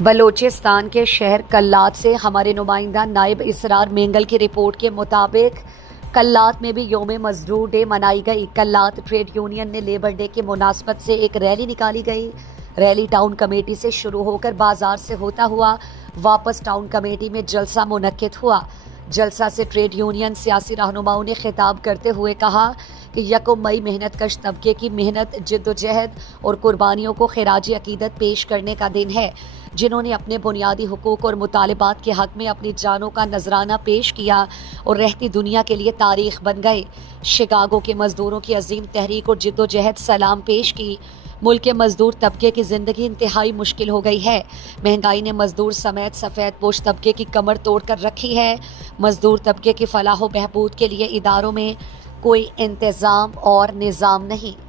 بلوچستان کے شہر کلات سے ہمارے نمائندہ نائب اسرار مینگل کی رپورٹ کے مطابق کلات میں بھی یوم مزدور ڈے منائی گئی۔ کلات ٹریڈ یونین نے لیبر ڈے کی مناسبت سے ایک ریلی نکالی گئی۔ ریلی ٹاؤن کمیٹی سے شروع ہو کر بازار سے ہوتا ہوا واپس ٹاؤن کمیٹی میں جلسہ منعقد ہوا۔ جلسہ سے ٹریڈ یونین سیاسی رہنماؤں نے خطاب کرتے ہوئے کہا کہ یکم مئی محنت کش طبقے کی محنت، جدوجہد اور قربانیوں کو خراج عقیدت پیش کرنے کا دن ہے، جنہوں نے اپنے بنیادی حقوق اور مطالبات کے حق میں اپنی جانوں کا نذرانہ پیش کیا اور رہتی دنیا کے لیے تاریخ بن گئے۔ شکاگو کے مزدوروں کی عظیم تحریک اور جدوجہد سلام پیش کی۔ ملک کے مزدور طبقے کی زندگی انتہائی مشکل ہو گئی ہے۔ مہنگائی نے مزدور سمیت سفید پوش طبقے کی کمر توڑ کر رکھی ہے۔ مزدور طبقے کی فلاح و بہبود کے لیے اداروں میں کوئی انتظام اور نظام نہیں۔